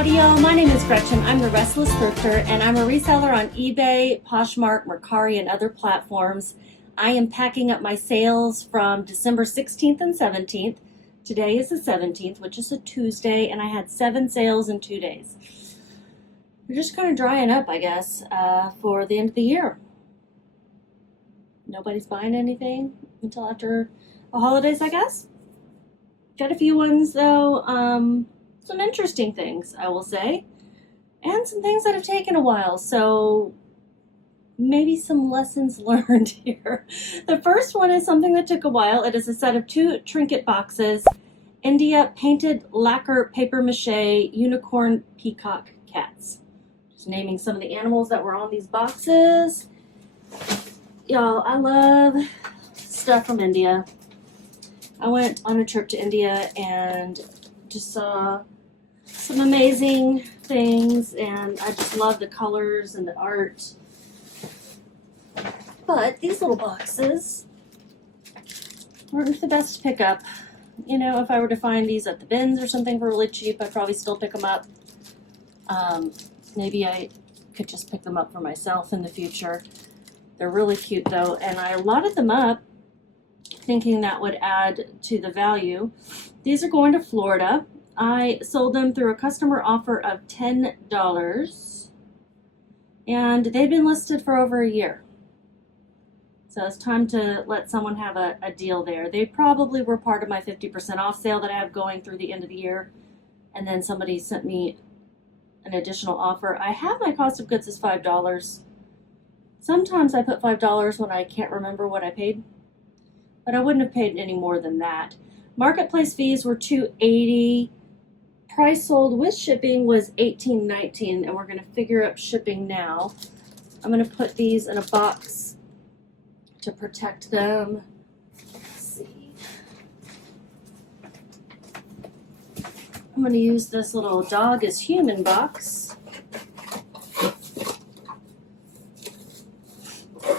Audio. My name is Gretchen. I'm the Restless Thrifter, and I'm a reseller on eBay, Poshmark, Mercari, and other platforms. I am packing up my sales from December 16th and 17th. Today is the 17th, which is a Tuesday, and I had 7 sales in 2 days. We're just kind of drying up, I guess, for the end of the year. Nobody's buying anything until after the holidays, I guess. Got a few ones, though. Some interesting things, I will say, and some things that have taken a while, so maybe some lessons learned here. The first one is something that took a while. It is a set of 2 trinket boxes, India painted lacquer paper mache unicorn peacock cats. Just naming some of the animals that were on these boxes. Y'all, I love stuff from India. I went on a trip to India and just saw some amazing things, and I just love the colors and the art. But these little boxes weren't the best to pick up. You know, if I were to find these at the bins or something for really cheap, I'd probably still pick them up. Maybe I could just pick them up for myself in the future. They're really cute though, and I lotted them up thinking that would add to the value. These are going to Florida. I sold them through a customer offer of $10, and they've been listed for over a year. So it's time to let someone have a deal there. They probably were part of my 50% off sale that I have going through the end of the year, and then somebody sent me an additional offer. I have my cost of goods as $5. Sometimes I put $5 when I can't remember what I paid, but I wouldn't have paid any more than that. Marketplace fees were $2.80. Price sold with shipping was $18.19, and we're going to figure out shipping now. I'm going to put these in a box to protect them. Let's see. I'm going to use this little dog is human box. I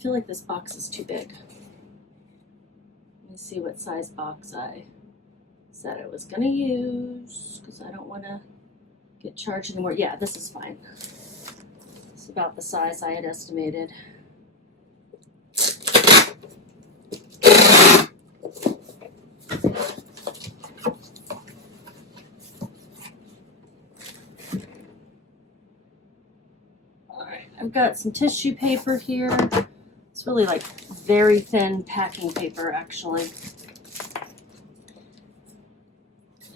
feel like this box is too big. Let me see what size box I said I was going to use, because I don't want to get charged anymore. Yeah, this is fine. It's about the size I had estimated. Alright, I've got some tissue paper here. It's really like very thin packing paper, actually.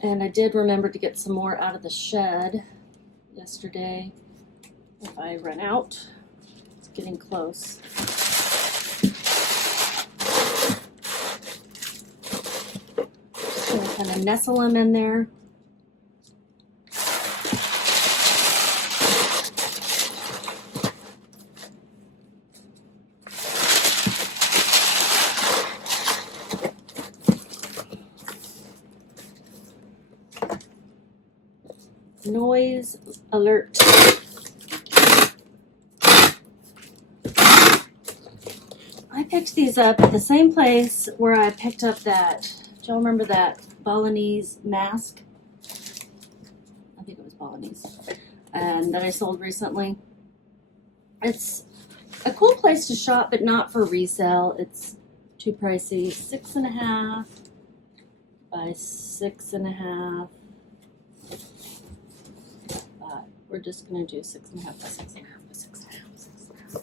And I did remember to get some more out of the shed yesterday. If I run out, it's getting close. Just gonna kind of nestle them in there. Noise alert. I picked these up at the same place where I picked up that, do y'all remember that Balinese mask? I think it was Balinese. And that I sold recently. It's a cool place to shop, but not for resale. It's too pricey. 6.5 by 6.5. We're just going to do 6.5 by 6.5 by 6.5.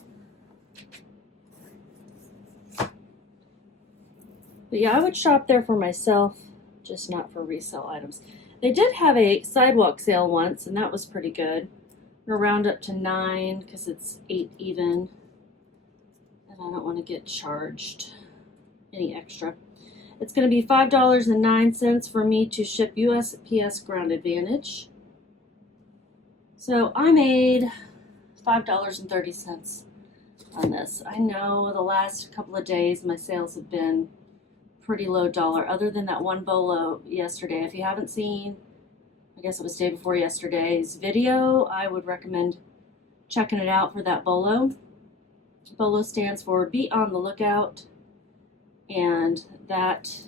But yeah, I would shop there for myself, just not for resale items. They did have a sidewalk sale once, and that was pretty good. We're round up to 9 because it's 8 even. And I don't want to get charged any extra. It's going to be $5.09 for me to ship USPS Ground Advantage. So I made $5.30 on this. I know the last couple of days my sales have been pretty low dollar, other than that one bolo yesterday. If you haven't seen, I guess it was day before yesterday's video, I would recommend checking it out for that bolo. Bolo stands for Be on the Lookout, and that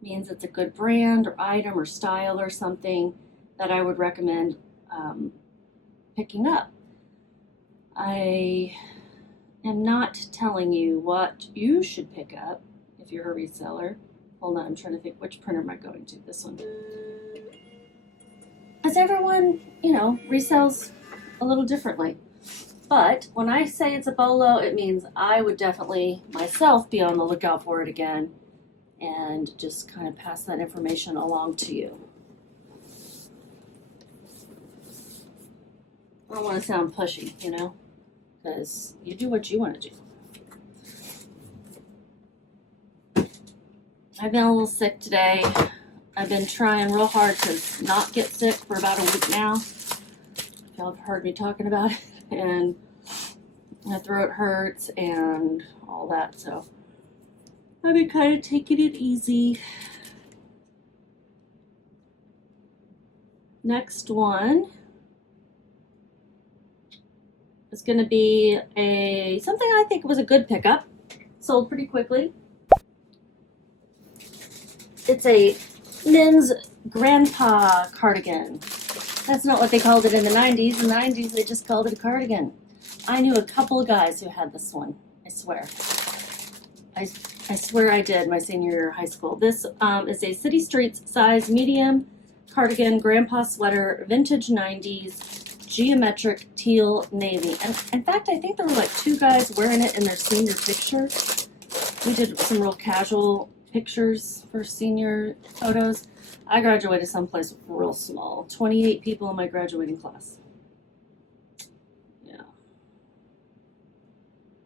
means it's a good brand or item or style or something. that I would recommend picking up. I am not telling you what you should pick up if you're a reseller. Hold on, I'm trying to think, which printer am I going to? This one. Because everyone, resells a little differently. But when I say it's a bolo, it means I would definitely myself be on the lookout for it again and just kind of pass that information along to you. I don't want to sound pushy, because you do what you want to do. I've been a little sick today. I've been trying real hard to not get sick for about a week now. Y'all have heard me talking about it, and my throat hurts and all that, so I've been kind of taking it easy. Next one is going to be something I think was a good pickup. Sold pretty quickly. It's a men's grandpa cardigan. That's not what they called it in the 90s. In the 90s, they just called it a cardigan. I knew a couple of guys who had this one. I swear. I swear I did my senior year of high school. This is a City Streets size medium cardigan, grandpa sweater, vintage 90s, geometric teal navy. And in fact, I think there were like 2 guys wearing it in their senior picture. We did some real casual pictures for senior photos. I graduated someplace real small. 28 people in my graduating class. Yeah.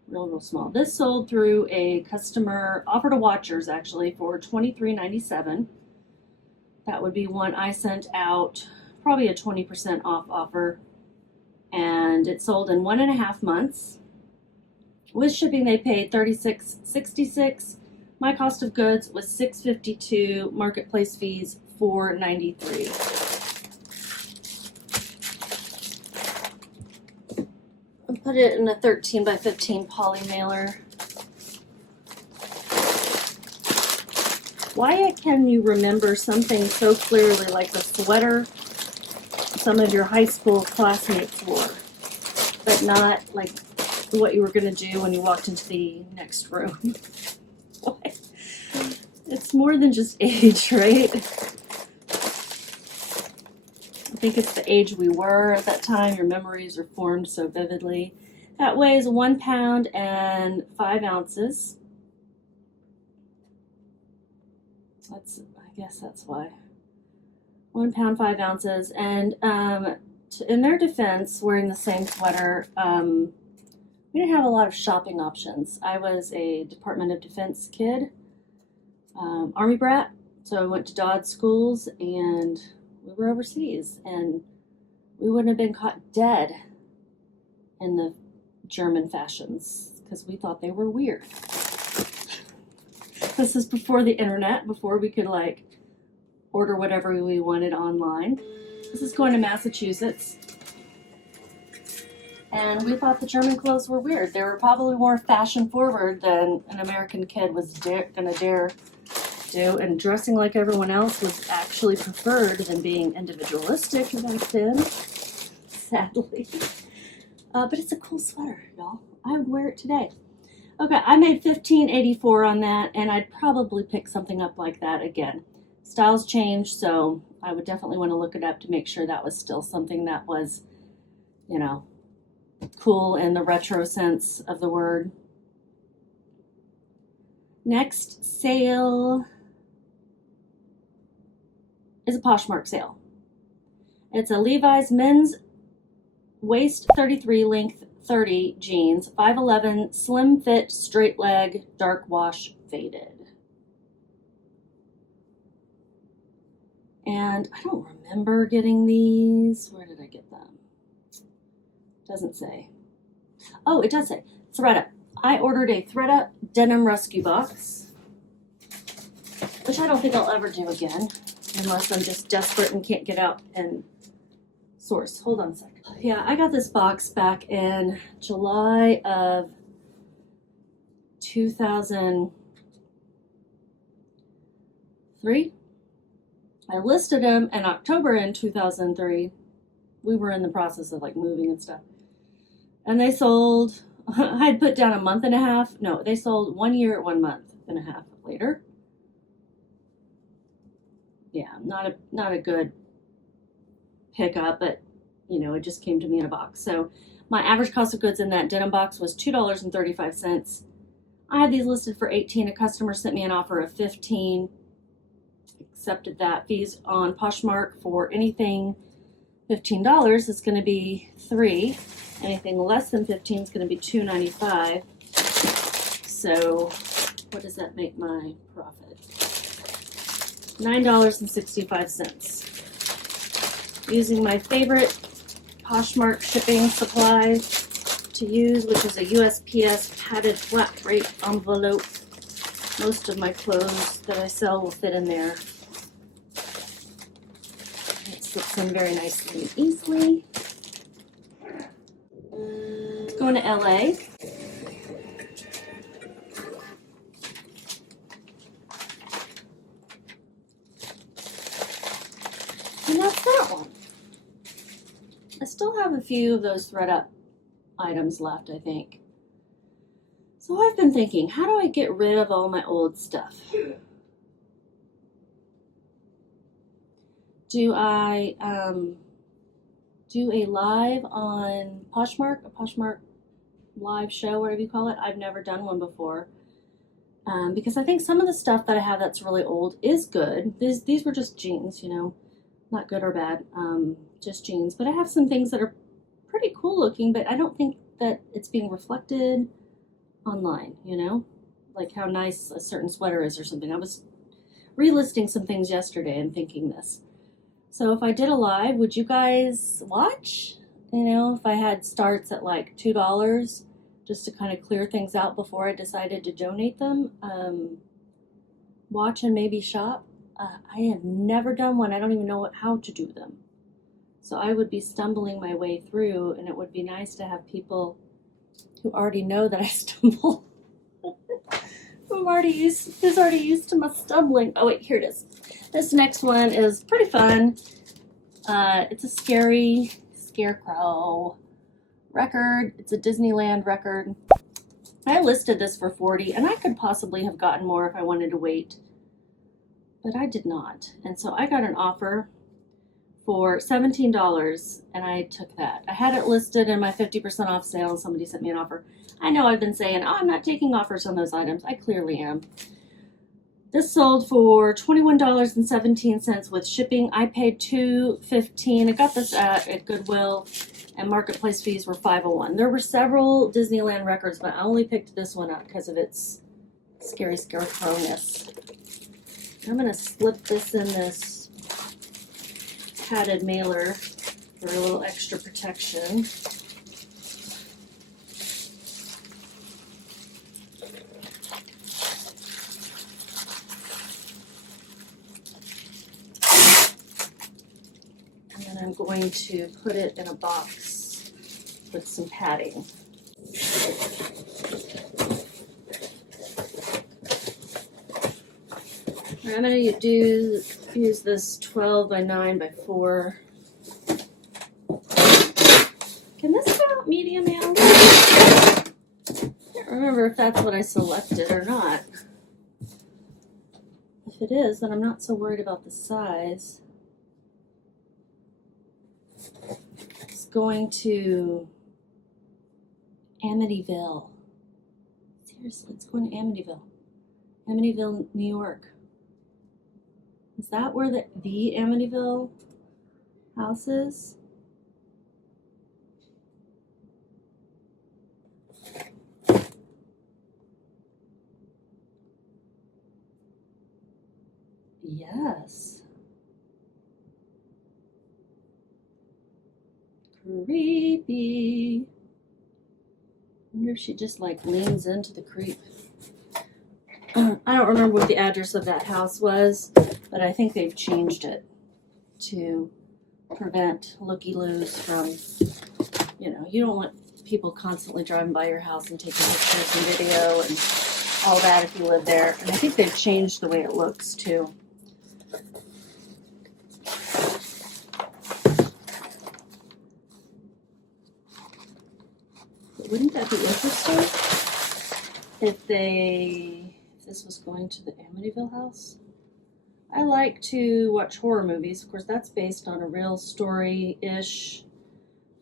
Real small. This sold through a customer, offer to watchers actually, for $23.97. That would be one I sent out, probably a 20% off offer. And it sold in 1.5 months. With shipping, they paid $36.66. My cost of goods was $6.52. Marketplace fees $4.93. I'll put it in a 13 by 15 poly mailer. Why can you remember something so clearly like the sweater some of your high school classmates wore, but not like what you were going to do when you walked into the next room? Why? It's more than just age, right? I think it's the age we were at that time. Your memories are formed so vividly. That weighs 1 pound and 5 ounces. I guess that's why. 1 pound, 5 ounces. And in their defense, wearing the same sweater, we didn't have a lot of shopping options. I was a Department of Defense kid, Army brat, so I went to Dodd schools, and we were overseas, and we wouldn't have been caught dead in the German fashions because we thought they were weird. This is before the internet, before we could order whatever we wanted online. This is going to Massachusetts. And we thought the German clothes were weird. They were probably more fashion forward than an American kid was gonna dare do. And dressing like everyone else was actually preferred than being individualistic back then, sadly. But it's a cool sweater, y'all. I would wear it today. Okay, I made $15.84 on that, and I'd probably pick something up like that again. Styles change, so I would definitely want to look it up to make sure that was still something that was, cool in the retro sense of the word. Next sale is a Poshmark sale. It's a Levi's men's waist 33, length 30 jeans, 5'11", slim fit, straight leg, dark wash, faded. And I don't remember getting these. Where did I get them? Doesn't say. Oh, it does say. ThredUp. I ordered a ThredUp denim rescue box, which I don't think I'll ever do again, unless I'm just desperate and can't get out and source. Hold on a second. Yeah, I got this box back in July of 2003. I listed them in October in 2003. We were in the process of like moving and stuff. And they sold, I had put down a month and a half. No, they sold 1 year, 1 month and a half later. Yeah, not a good pickup, but you know, it just came to me in a box. So my average cost of goods in that denim box was $2.35. I had these listed for $18. A customer sent me an offer of $15. Accepted that. Fees on Poshmark for anything $15 is going to be $3. Anything less than $15 is going to be $2.95. So what does that make my profit? $9.65. Using my favorite Poshmark shipping supplies to use, which is a USPS padded flat rate envelope. Most of my clothes that I sell will fit in there. It slips in very nicely and easily. Going to LA. And that's that one. I still have a few of those thread up items left, I think. So I've been thinking, how do I get rid of all my old stuff? Do I do a live on Poshmark, a Poshmark live show, whatever you call it? I've never done one before. Because I think some of the stuff that I have that's really old is good. These were just jeans, you know, not good or bad, just jeans. But I have some things that are pretty cool looking, but I don't think that it's being reflected online, you know, like how nice a certain sweater is or something. I was relisting some things yesterday and thinking this. So if I did a live, would you guys watch? You know, if I had starts at like $2 just to kind of clear things out before I decided to donate them, watch and maybe shop. I have never done one. I don't even know how to do them. So I would be stumbling my way through, and it would be nice to have people who already know that I stumble. who's already used to my stumbling. Oh wait, here it is. This next one is pretty fun. It's a scary scarecrow record. It's a Disneyland record. I listed this for $40, and I could possibly have gotten more if I wanted to wait, but I did not. And so I got an offer for $17, and I took that. I had it listed in my 50% off sale, and somebody sent me an offer. I know I've been saying, oh, I'm not taking offers on those items. I clearly am. This sold for $21.17 with shipping. I paid $2.15. I got this at Goodwill, and marketplace fees were $5.01. There were several Disneyland records, but I only picked this one up because of its scary scarecrowness. I'm going to slip this in this padded mailer for a little extra protection. And then I'm going to put it in a box with some padding. I'm going to use this 12 by 9 by 4. Can this go out medium now? I can't remember if that's what I selected or not. If it is, then I'm not so worried about the size. It's going to Amityville. Seriously, it's going to Amityville. Amityville, New York. Is that where the Amityville house is? Yes. Creepy. Wonder if she just like leans into the creep. I don't remember what the address of that house was, but I think they've changed it to prevent looky-loos from, you know, you don't want people constantly driving by your house and taking pictures and video and all that if you live there. And I think they've changed the way it looks too. wouldn't that be interesting if this was going to the Amityville house? I like to watch horror movies. Of course, that's based on a real story-ish,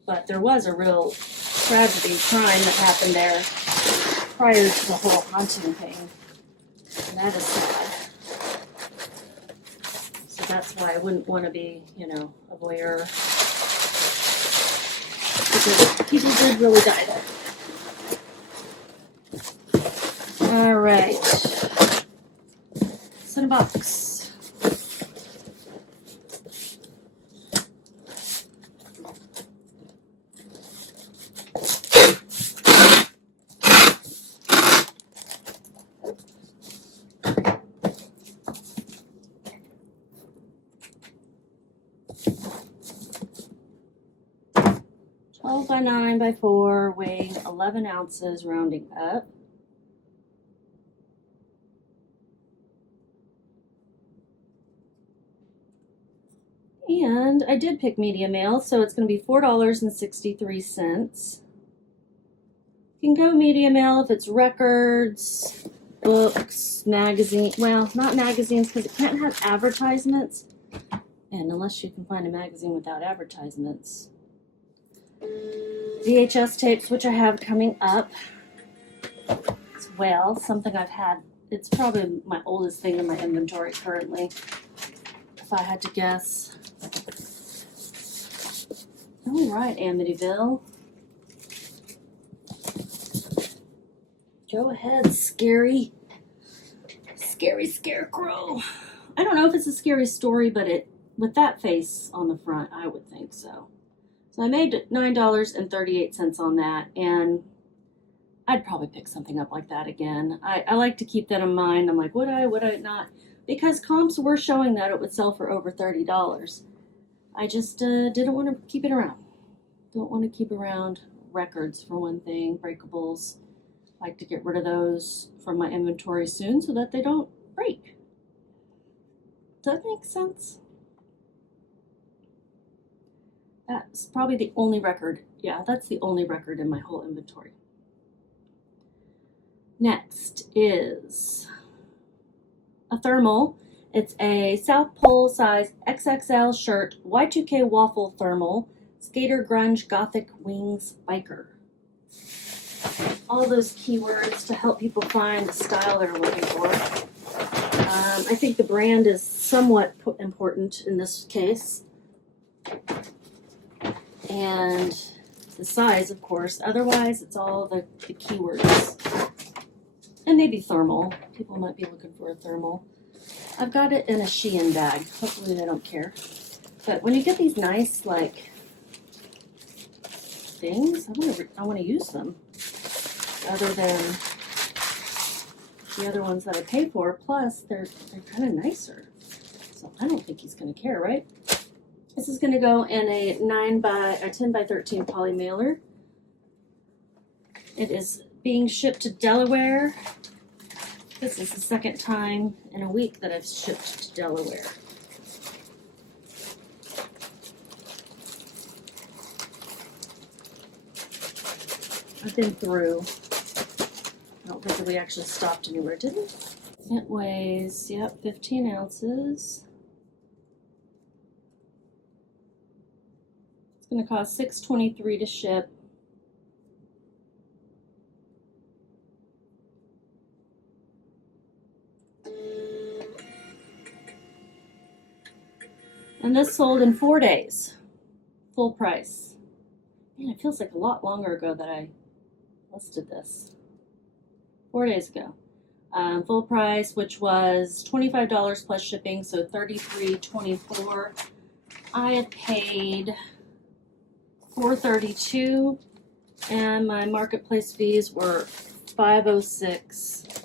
but there was a real tragedy, crime that happened there prior to the whole haunting thing. And that is sad. So that's why I wouldn't want to be, you know, a voyeur. Because people did really die there. All right. It's in a box. By 9 by 4, weighing 11 ounces, rounding up. And I did pick medium male, so it's going to be $4.63. You can go medium male if it's records, books, magazine. Well, not magazines because it can't have advertisements. And unless you can find a magazine without advertisements. VHS tapes, which I have coming up as well. Something I've had. It's probably my oldest thing in my inventory currently, if I had to guess. All right, Amityville. Go ahead, scary scarecrow. I don't know if it's a scary story, but with that face on the front, I would think so. So I made $9.38 on that, and I'd probably pick something up like that again. I like to keep that in mind. I'm like, would I not? Because comps were showing that it would sell for over $30. I just didn't want to keep it around. Don't want to keep around records, for one thing, breakables. Like to get rid of those from my inventory soon so that they don't break. Does that make sense? That's probably the only record. Yeah, that's the only record in my whole inventory. Next is a thermal. It's a South Pole size XXL shirt, Y2K waffle thermal, skater grunge gothic wings biker. All those keywords to help people find the style they're looking for. I think the brand is somewhat important in this case. And the size, of course. Otherwise, it's all the keywords. And maybe thermal. People might be looking for a thermal. I've got it in a Shein bag. Hopefully they don't care. But when you get these nice, like, things, I want to use them. Other than the other ones that I pay for. Plus, they're kind of nicer. So I don't think he's going to care, right? This is going to go in a 10 by 13 poly mailer. It is being shipped to Delaware. This is the second time in a week that I've shipped to Delaware. I've been through. I don't think that we actually stopped anywhere, did we? It weighs, 15 ounces. It's going to cost $6.23 to ship. And this sold in 4 days, full price. Man, it feels like a lot longer ago that I listed this. 4 days ago. Full price, which was $25 plus shipping, so $33.24. I had paid $4.32, and my marketplace fees were $5.06.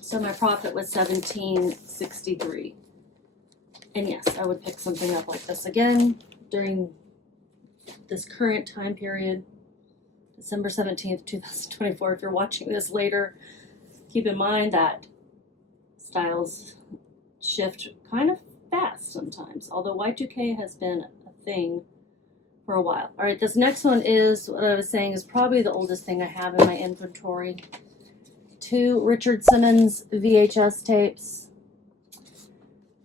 So my profit was $17.63. And yes, I would pick something up like this again during this current time period, December 17th, 2024. If you're watching this later, keep in mind that styles shift kind of fast sometimes. Although Y2K has been a thing for a while. All right, this next one is what I was saying is probably the oldest thing I have in my inventory. 2 Richard Simmons VHS tapes.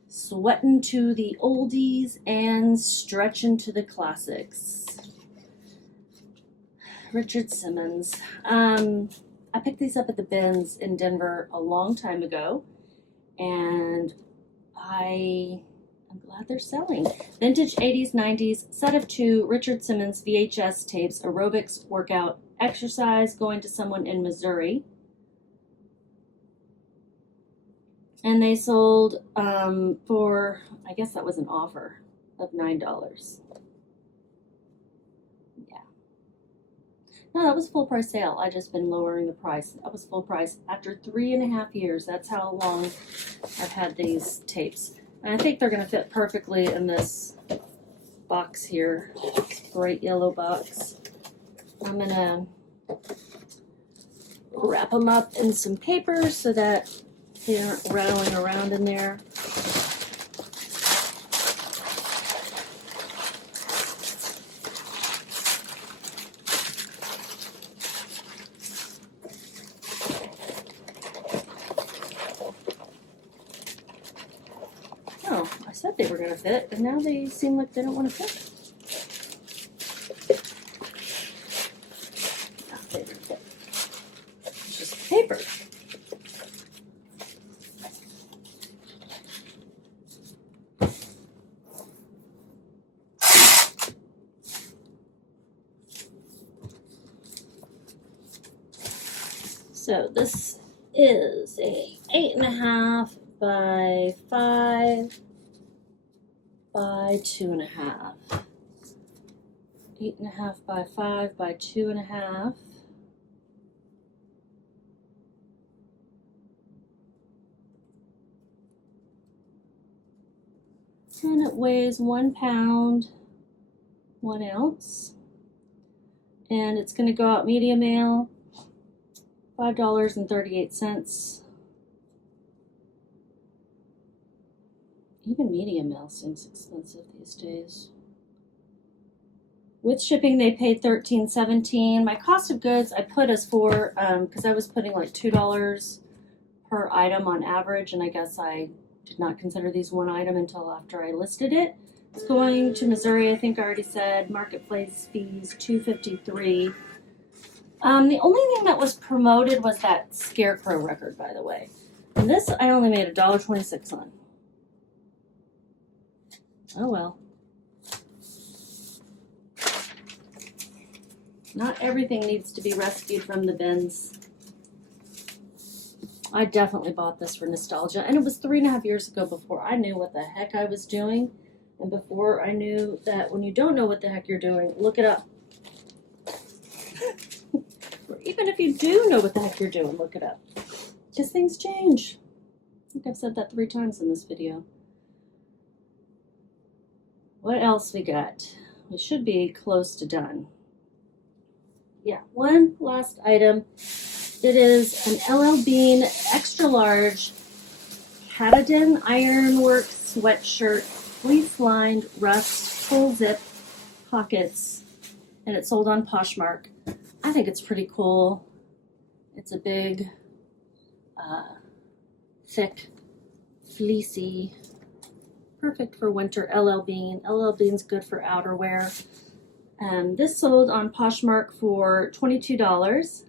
Sweatin' to the oldies and stretchin' to the classics. Richard Simmons. I picked these up at the bins in Denver a long time ago, and I'm glad they're selling. Vintage 80s, 90s, set of 2 Richard Simmons VHS tapes, aerobics, workout, exercise, going to someone in Missouri. And they sold for, I guess that was an offer of $9. Yeah. No, that was full price sale. I just been lowering the price. That was full price after 3.5 years. That's how long I've had these tapes. And I think they're going to fit perfectly in this box here, bright yellow box. I'm going to wrap them up in some paper so that they aren't rattling around in there. Oh, I said they were going to fit, and now they seem like they don't want to fit. No, they didn't fit. It's just paper. So this is a 8.5 by 5 by 2.5. 8.5 by 5 by 2.5. And it weighs 1 pound, 1 ounce. And it's going to go out medium mail. $5.38. Even medium mail seems expensive these days. With shipping, they paid $13.17. My cost of goods I put as for because I was putting like $2 per item on average, and I guess I did not consider these one item until after I listed it. It's going to Missouri. I think I already said marketplace fees $2.53. The only thing that was promoted was that Scarecrow record, by the way. And this I only made $1.26 on. Oh well. Not everything needs to be rescued from the bins. I definitely bought this for nostalgia. And it was 3.5 years ago before I knew what the heck I was doing. And before I knew that when you don't know what the heck you're doing, look it up. Even if you do know what the heck you're doing, look it up. Because things change. I think I've said that 3 times in this video. What else we got? We should be close to done. Yeah, one last item. It is an LL Bean extra large Cardigan ironwork sweatshirt, fleece lined, rust, full zip, pockets, and it's sold on Poshmark. I think it's pretty cool. It's a big, thick, fleecy, perfect for winter LL Bean. LL Bean's good for outerwear. This sold on Poshmark for $22.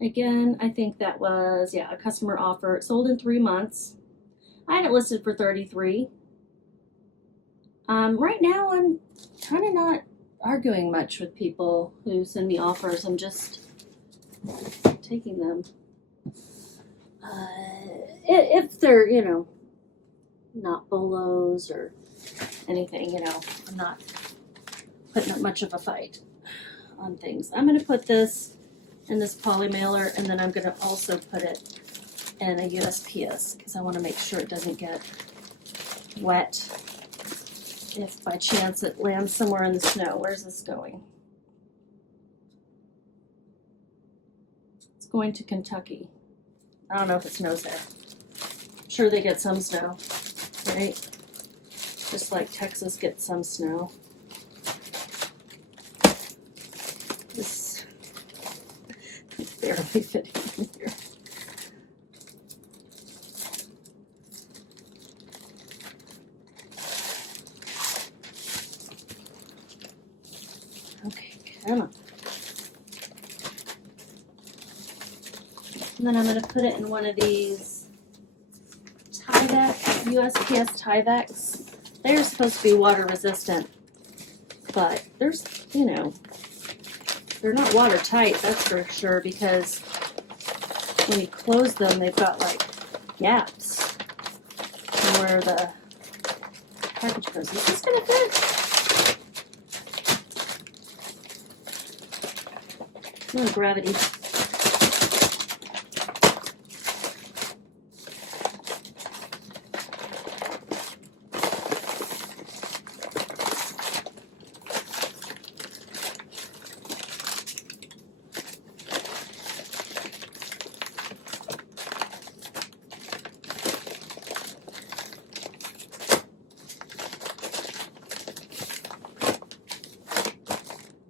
Again, I think that was, yeah, a customer offer. It sold in 3 months. I had it listed for $33. Right now, I'm kind of not arguing much with people who send me offers. I'm just taking them. If they're, you know, not bolos or anything, you know, I'm not putting up much of a fight on things. I'm going to put this in this poly mailer, and then I'm going to also put it in a USPS because I want to make sure it doesn't get wet if by chance it lands somewhere in the snow. Where's this going? It's going to Kentucky. I don't know if it snows there. I'm sure they get some snow, right? just like Texas gets some snow. This is barely fitting in here. Okay, come on. And then I'm going to put it in one of these Tyvek, USPS Tyveks. They're supposed to be water resistant, but there's, you know, they're not watertight, that's for sure, because when you close them, they've got like gaps from where the package goes. Is this going to fit? No gravity.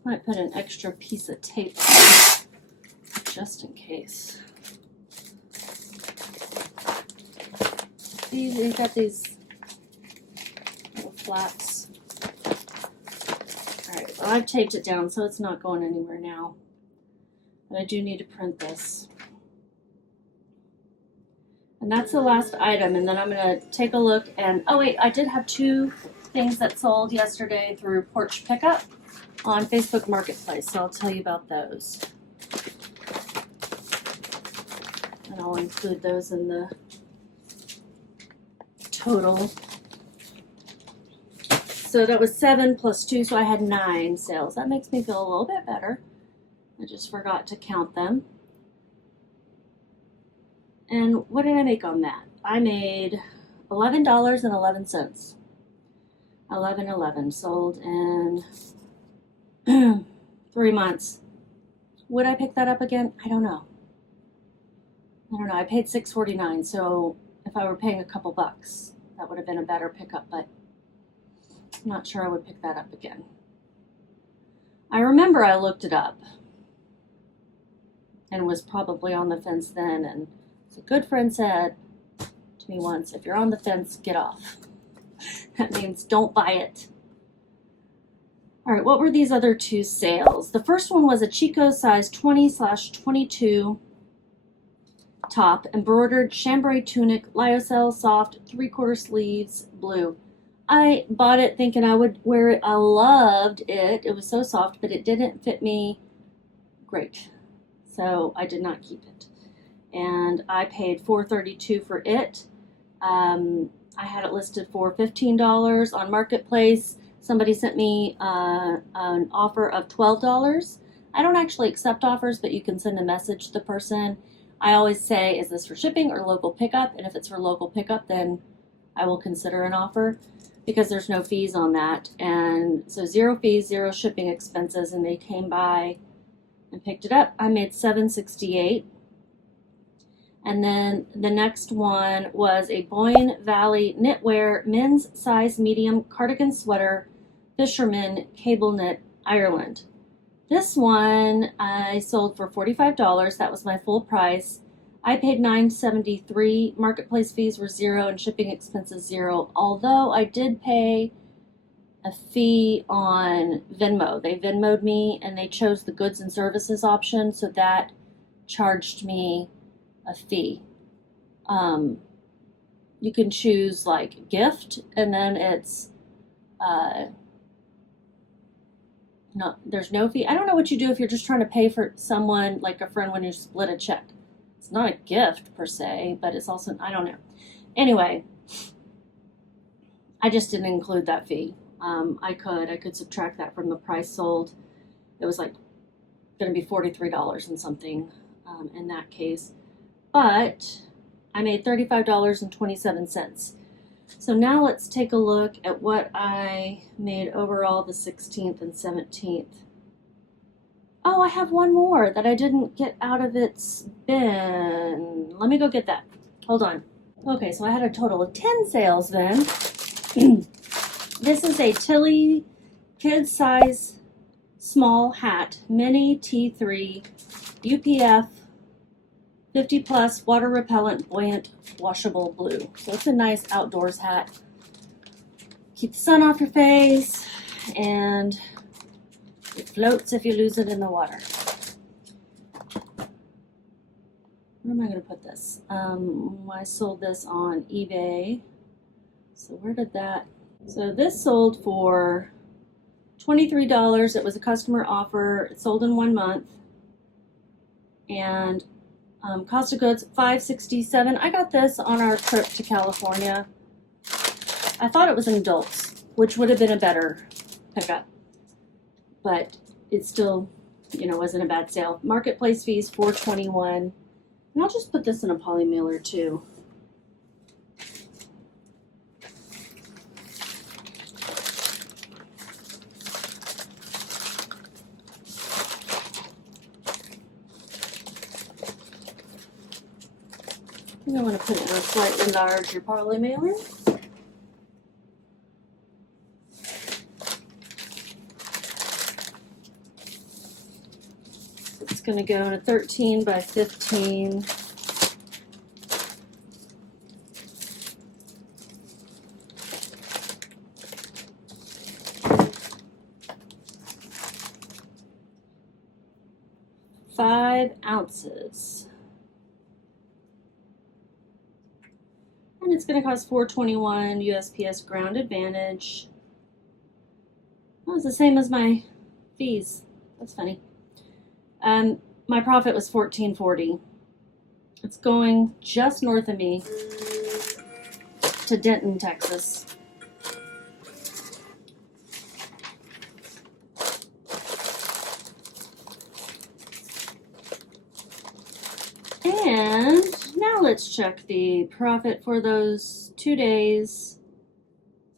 Might put an extra piece of tape on just in case. See, they've got these little flaps. Alright, well, I've taped it down so it's not going anywhere now. But I do need to print this. And that's the last item, and then I'm going to take a look and, oh wait, I did have 2 things that sold yesterday through Porch Pickup on Facebook Marketplace, so I'll tell you about those. And I'll include those in the total. So that was 7 plus 2, so I had 9 sales. That makes me feel a little bit better. I just forgot to count them. And what did I make on that? I made $11.11. 11.11 sold in 3 months. Would I pick that up again? I don't know. I paid $6.49, so if I were paying a couple bucks, that would have been a better pickup, but I'm not sure I would pick that up again. I remember I looked it up and was probably on the fence then, and a good friend said to me once, if you're on the fence, get off. That means don't buy it. All right, what were these other 2 sales? The first one was a Chico size 20/22 top, embroidered chambray tunic, lyocell soft, 3/4 sleeves, blue. I bought it thinking I would wear it. I loved it. It was so soft, but it didn't fit me great. So I did not keep it. And I paid $4.32 for it. I had it listed for $15 on Marketplace. Somebody sent me an offer of $12. I don't actually accept offers, but you can send a message to the person. I always say, is this for shipping or local pickup? And if it's for local pickup, then I will consider an offer because there's no fees on that. And so 0 fees, 0 shipping expenses, and they came by and picked it up. I made $7.68. And then the next one was a Boyne Valley knitwear men's size medium cardigan sweater, fisherman cable knit, Ireland. This one I sold for $45. That was my full price. I paid $9.73. Marketplace fees were 0 and shipping expenses 0. Although I did pay a fee on Venmo. They Venmo'd me and they chose the goods and services option, so that charged me a fee. You can choose like gift, and then it's no, there's no fee. I don't know what you do if you're just trying to pay for someone, like a friend, when you split a check. It's not a gift per se, but it's also, I don't know. Anyway, I just didn't include that fee. I could subtract that from the price sold. It was like going to be $43 and something in that case. But I made $35.27. So now let's take a look at what I made overall the 16th and 17th. Oh, I have one more that I didn't get out of its bin. Let me go get that. Hold on. Okay, so I had a total of 10 sales then. This is a Tilly kid size small hat, mini T3, UPF, 50 plus, water repellent, buoyant, washable blue. So it's a nice outdoors hat. Keep the sun off your face, and it floats if you lose it in the water. Where am I going to put this? I sold this on eBay. So where did that? So this sold for $23. It was a customer offer. It sold in 1 month. And cost of goods $5.67. I got this on our trip to California. I thought it was an adults, which would have been a better pickup. But it still, wasn't a bad sale. Marketplace fees $4.21. And I'll just put this in a poly mailer too. I think I want to put it in a slightly larger poly mailer. It's going to go in a 13 by 15. Five ounces. And it's going to cost $4.21 USPS Ground Advantage. That was the same as my fees. That's funny. My profit was $14.40. It's going just north of me to Denton, Texas. And now let's check the profit for those 2 days,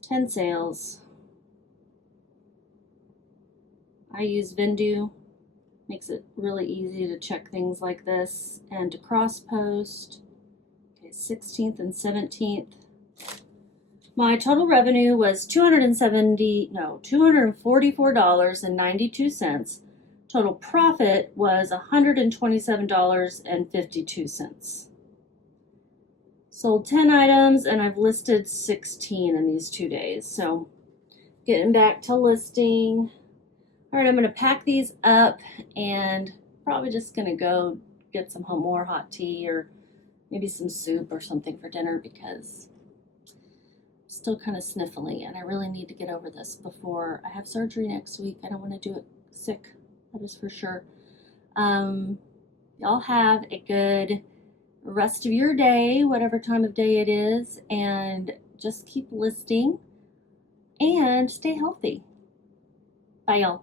10 sales. I use Vendoo. Makes it really easy to check things like this and to cross post. Okay, 16th and 17th. My total revenue was $244.92. Total profit was $127.52. Sold 10 items, and I've listed 16 in these 2 days. So getting back to listing. All right, I'm going to pack these up and probably just going to go get some more hot tea or maybe some soup or something for dinner because I'm still kind of sniffly and I really need to get over this before I have surgery next week. I don't want to do it sick, that is for sure. Y'all have a good rest of your day, whatever time of day it is, and just keep listing and stay healthy. Bye, y'all.